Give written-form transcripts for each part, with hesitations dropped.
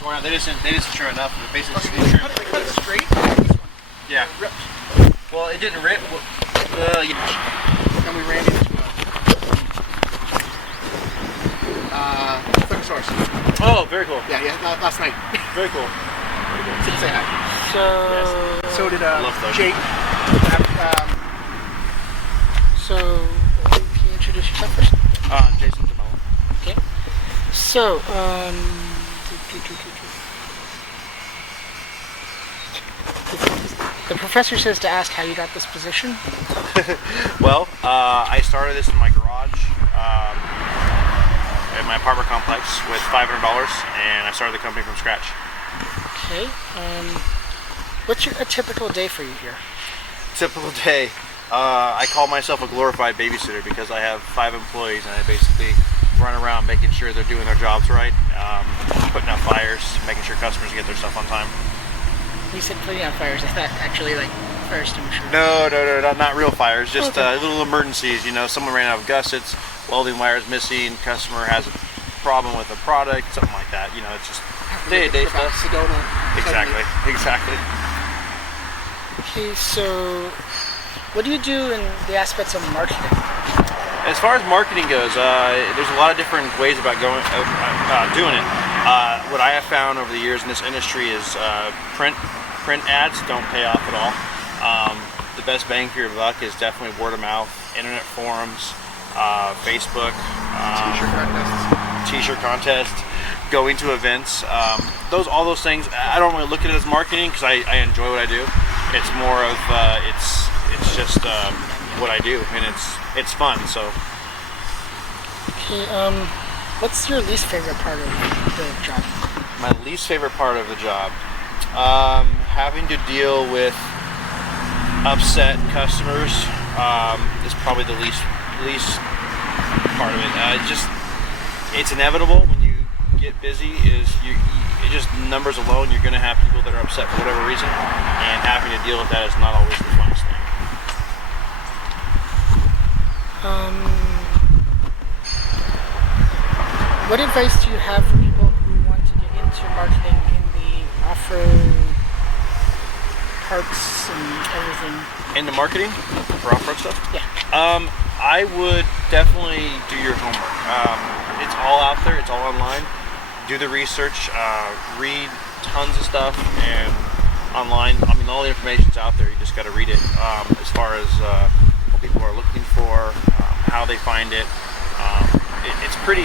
torn out. They just insure enough. But basically, Okay, just they cut it straight? Yeah. Ripped. Well, it didn't rip. And we ran it as well. Third source. Oh, very cool. Yeah, last night. Very cool. Didn't say that. Yes. So did Love those. Jake. So, can you introduce yourself first? Jason Demello. Okay. So, the professor says to ask how you got this position. Well, I started this in my garage, in my apartment complex with $500, and I started the company from scratch. Okay. What's a typical day for you here? Typical day. I call myself a glorified babysitter because I have 5 employees, and I basically run around making sure they're doing their jobs right, putting out fires, making sure customers get their stuff on time. You said putting out fires. I thought actually like fire extinguisher. No, not real fires. Just little emergencies. You know, someone ran out of gussets, welding wires missing, customer has a problem with a product, something like that. You know, it's just day-to-day stuff. Sedona. Exactly. Okay, so what do you do in the aspects of marketing? As far as marketing goes, there's a lot of different ways about doing it. What I have found over the years in this industry is print ads don't pay off at all. The best bang for your buck is definitely word of mouth, internet forums, Facebook, t-shirt contest, going to events. All those things. I don't really look at it as marketing because I enjoy what I do. It's more of it's just what I do, and it's fun. So. Okay. What's your least favorite part of the job? My least favorite part of the job, having to deal with upset customers is probably the least part of it. It's inevitable when you get busy. It just numbers alone. You're going to have people that are upset for whatever reason, and having to deal with that is not always the funnest thing. What advice do you have for people who want to get into marketing in the off-road parts and everything? Into marketing for off-road stuff? Yeah. I would definitely do your homework. It's all out there. It's all online. Do the research. Read tons of stuff and online. I mean, all the information's out there. You just got to read it. As far as what people are looking for, how they find it. It's pretty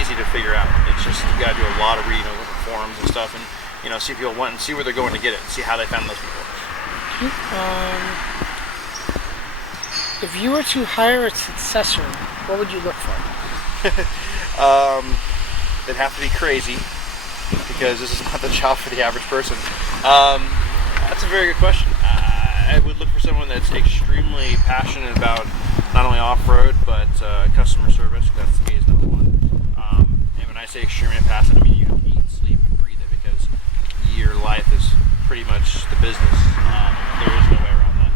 easy to figure out. It's just you got to do a lot of reading, look at forums and stuff, and see if people want and see where they're going to get it, and see how they found those people. If you were to hire a successor, what would you look for? They'd have to be crazy because this is not the job for the average person. That's a very good question. I would look for someone that's extremely passionate about not only off-road but customer service. That to me is number one. And when I say extremely passionate, I mean you eat, sleep, and breathe it because your life is pretty much the business. There is no way around that.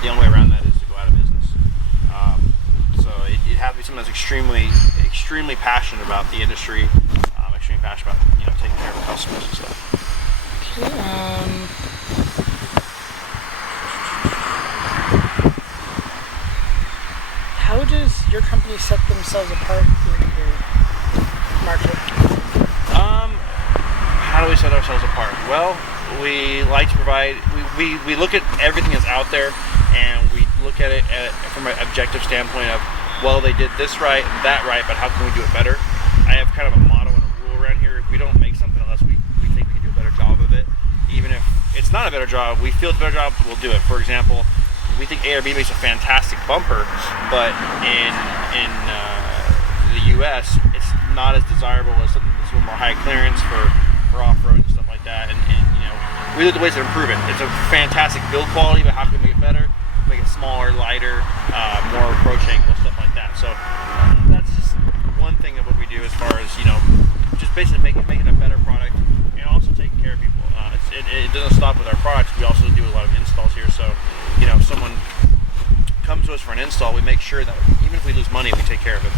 The only way around that is to go out of business. So it'd have to be someone that's extremely passionate about the industry, extremely passionate about taking care of customers and stuff. Okay. How does your company set themselves apart in the market? How do we set ourselves apart? Well, we like to provide. We look at everything that's out there, and we look at it from an objective standpoint of, well, they did this right and that right, but how can we do it better? I have kind of a motto and a rule around here: we don't make something unless we think we can do a better job of it. Even if it's not a better job, we feel it's a better job, we'll do it. For example, we think ARB makes a fantastic bumper, but in the U.S., it's not as desirable as something that's a little more high clearance for off-road and stuff like that. And we look at ways to improve it. It's a fantastic build quality, but how can we make it better? Make it smaller, lighter, more approach angle, stuff like that. So that's just one thing of what we do as far as just basically making a better product and also taking care of people. It doesn't stop with our products. We also do a lot of installs here. So if someone comes to us for an install, we make sure that even if we lose money, we take care of it.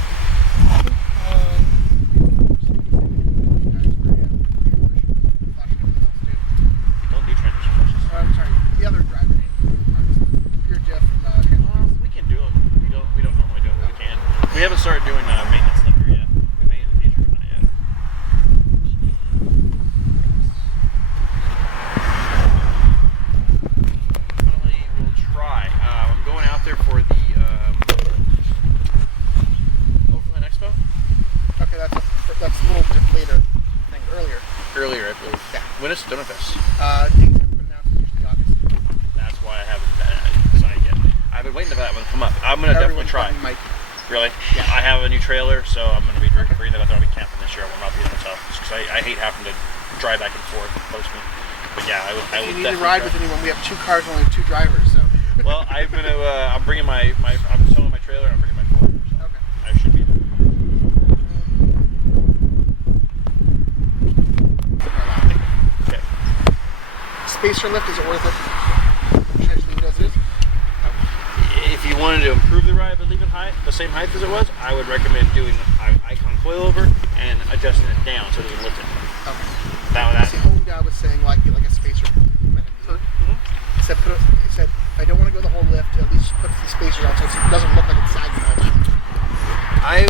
earlier, I believe. Yeah. When is Donut Fest? Dates haven't been announced. It's usually August. That's why I haven't decided yet. I've been waiting for that one to come up. I'm gonna definitely try. Mike. Really? Yeah. I have a new trailer, so I'm gonna be bringing that out there. I'll be camping this year. I will not be in a hotel just because I hate having to drive back and forth close to me. But yeah, I would. If you need to definitely ride try. with anyone, we have 2 cars, only 2 drivers. So. Well, I'm gonna. I'm bringing I'm towing my trailer. And I'm bringing my 4. So Okay. I should be there. Okay. Spacer lift, is it worth it? Should I just leave it as it is? If you wanted to improve the ride but leave it the same height as it was, I would recommend doing icon coilover and adjusting it down so it doesn't lift it. Okay. That. See, home guy was saying like a spacer. He said I don't want to go the whole lift. At least put the spacer on so it doesn't look like it's sagging all the time. I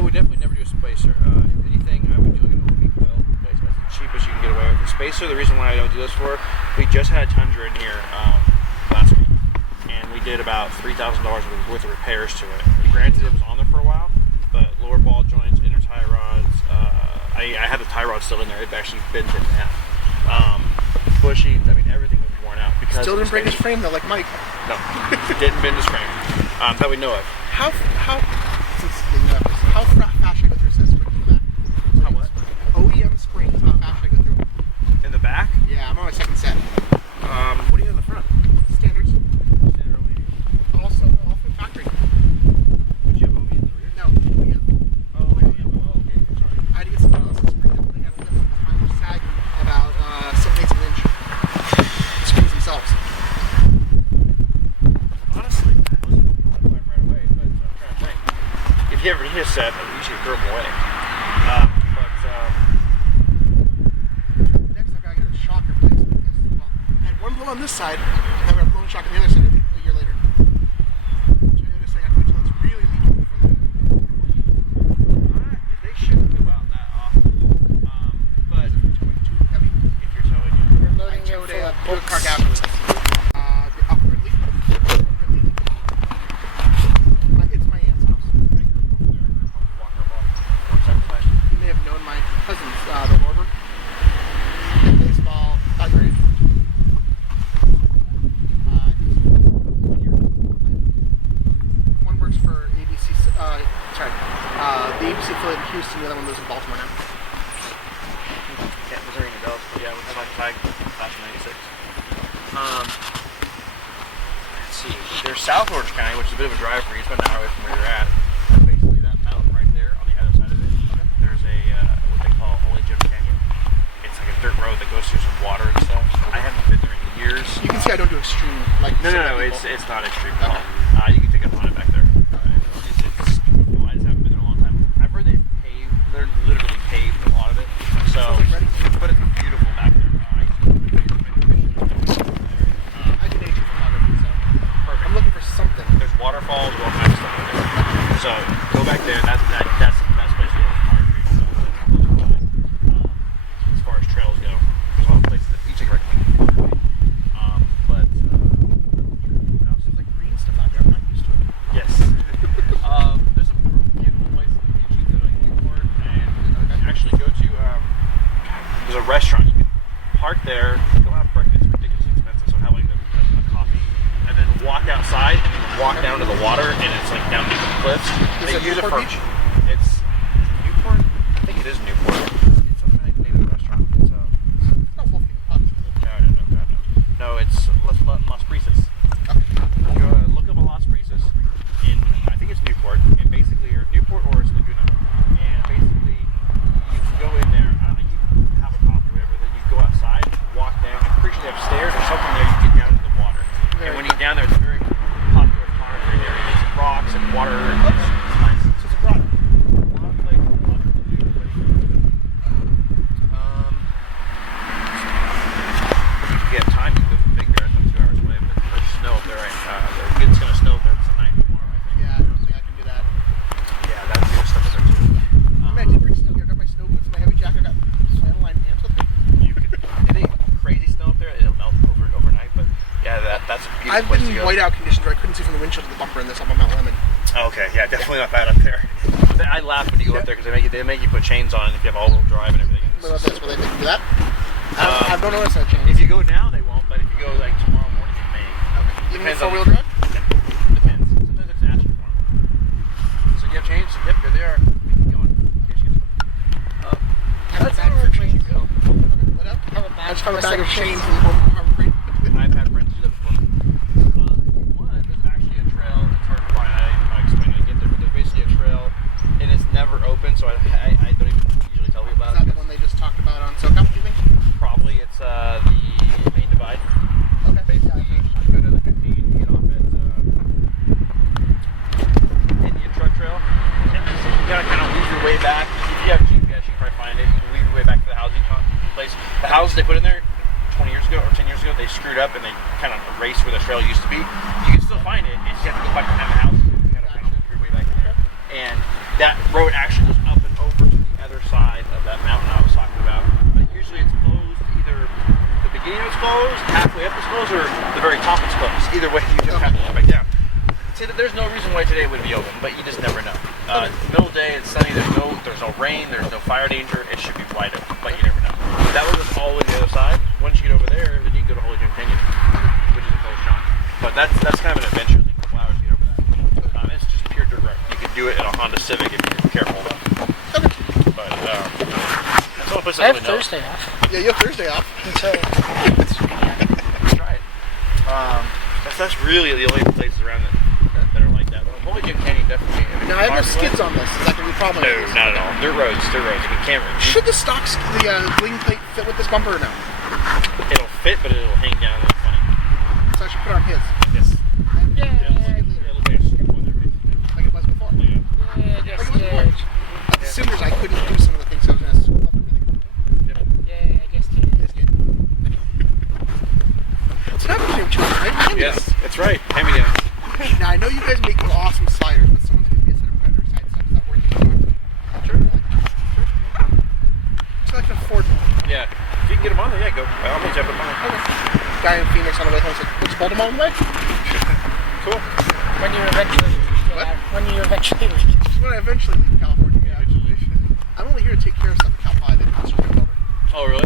would definitely never do a spacer. If anything, I would do like an OB coil replacement. That's the cheapest you can get away with. The spacer, the reason why I don't do this for, we just had a Tundra in here last week, and we did about $3,000 worth of repairs to it. Granted, it was on there for a while, but lower ball joints, inner tie rods. I had the tie rod still in there. It actually bent it in half. Bushings, I mean, everything was worn out. Because Still didn't break his frame though, like Mike. No, didn't bend his frame. That we know of. How fast should I go through this spring in the back? How what? OEM springs, how fast should I go through them? In the back? Yeah, I'm on my second set. What do you have in the front? Standards. Standard OE. Also, all from factory. Would you have OE in the rear? No, yeah. Oh, okay. Sorry. I had to get someone else's spring. They got a lift. Mine was sagging about 7/8 of an inch. The springs themselves. Honestly, I wasn't going to pull that right away, but I'm trying to think. If you ever need a set, you should throw them away. Next, I've got to get a shock replaced because, well, I had one blow on this side, and then I got a blown shock on the other side a year later. Toyota's saying I have to wait till it's really leaking before They shouldn't go out that often. But towing too heavy. if you're towing it, We're I loading it towed full a of tow car books. afterwards. The upper Ridley. It's my aunt's house. You may have known my cousins, the Norber. Baseball, 5th grade. One works for ABC, the ABC affiliate in Houston, the other one lives in Baltimore now. Can't ring any bells, but yeah, we had like tag class of 96. Let's see. There's South Orange County, which is a bit of a drive for you. It's about an hour away from where you're at. Basically, that mountain right there on the other side of it, there's a what they call Holy Jim Canyon. It's like a dirt road that goes through some water and stuff. I haven't been there in years. You can see I don't do extreme like No, some other it's people. not extreme at all. You can take a Honda back there. It's beautiful. I just haven't been there in a long time. I've heard they're literally paved a lot of it. So, Sounds like ready. but it's beautiful back there. I do nature photography, so Perfect. I'm looking for something. There's waterfalls, all kinds of stuff in there. So go back there. That's the best place to go for photography. As far as trails go, there's a lot of places that each can recommend. But what else? There's like green stuff out there. I'm not used to it. Yes. There's some beautiful places that you should go to Newport and actually go to. There's a restaurant. You can park there, go have breakfast. It's ridiculously expensive, so have like a coffee, and then walk outside and then walk down to the water, and it's like down to the cliffs. Is it use it Newport for. Beach? It's Newport. I think it is Newport. It's something like the name of the restaurant. It's It's not Wolfgang Pub. no, it's Las Brisas. Go look up Las Brisas in, I think it's Newport, and basically, or Newport or it's Laguna, and basically you can go in there. I don't know, you have a coffee or whatever. Then you go outside, walk down. I'm pretty sure they have stairs or something there. You get down to the water, and when you're down there, it's a very popular photography area. There's rocks and water. And it's nice. So it's a grotto. A lot of places, a lot to do. If you have time, you can go to Big Bear. It's about 2 hours away, but there's snow up there. It's going to snow up there tonight and tomorrow, I think. Yeah, I don't think I can do that. Yeah, that's good stuff up there too. I mean, I did bring snow gear. I got my snow boots and my heavy jacket. I got flannel lined pants with me. You could, it ain't crazy snow up there. It'll melt overnight, but yeah, that's a beautiful I've place been to in go. whiteout conditions where I couldn't see from the windshield to the bumper in this up on Mount Lemon. Oh, okay, yeah, definitely not bad up there. I laugh when you go up there because they make you put chains on if you have all-wheel drive and everything. But I've not noticed that change. If you go now, they won't, but if you go like tomorrow morning, they may. Okay. Even with Depends on- four-wheel drive? Depends. Sometimes it's asking for them. So you have change? Yep, here they are. Keep going. Here she is. Have a bag for change. Go. What else? Have a I bag just for found a bag of recycled chains chains. in the Harbor Freight. I've had friends do that before. If you want, there's actually a trail. It's hard to find. I don't know how to explain it to get there, but there's basically a trail, and it's never open, so I don't even usually tell you Is about that it. the one they just talked about on SoCal, do you think? Probably it's the main divide. Okay. Basically, you go to the 15, you get off at Indian Truck Trail. And so you gotta kind of weave your way back. If you have GPS, you can probably find it. You can weave your way back to the housing place. The houses they put in there 20 years ago or 10 years ago, they screwed up and they kind of erased where the trail used to be. You can still find it. You just have to go back behind the house. You gotta kind of weave your way back in there. And that road actually goes up and over to the other side of that mountain I was talking about. But usually it's closed either the beginning of it's closed, halfway up it's closed, or the very top it's closed. Either way, you just have to come back down. See, there's no reason why today would be open, but you just never know. Middle of the day, it's sunny. There's no rain. There's no fire danger. It should be wide open, but you never know. That one was all the way to the other side. Once you get over there, then you can go to Holy Dream Canyon, which is a closed shot. But that's kind of an adventure. It's like a couple hours to get over that. It's just pure dirt road. You could do it in a Honda Civic if you're careful though. But that's the only place I I have really know. Thursday off. Yeah, you have Thursday off. So, That's right. That's really the only places around that are like that. Holy Jim Canyon definitely. Now, I have no skids on this. Is that going to be a problem? No, not at all. Dirt roads. I mean, camera. Should the bling plate fit with this bumper or no? It'll fit, but it'll hang down a little funny. So I should put it on his. Yes. yeah, It looks like a scoop on there, basically. Like it was before. Yeah. yeah, Like just, it was before. I assumed I couldn't do some of the things I was going to scoop up everything. yeah, I guess Yes, good. That's what happens when you have children, right? Hand-me-downs. Yes, that's right. Hand me down. Now, I know you guys make awesome sliders, but someone's going to be a set of predator side steps that work. Sure. So I can afford them. Yeah. If you can get them on there, yeah, go. By all means, put them on there. Guy in Phoenix on the way home said, "Let's bolt them on the way." Cool. when you eventually What? when you eventually When I eventually leave California, yeah. I'm only here to take care of stuff at Cal Poly. They don't builder. Oh, really?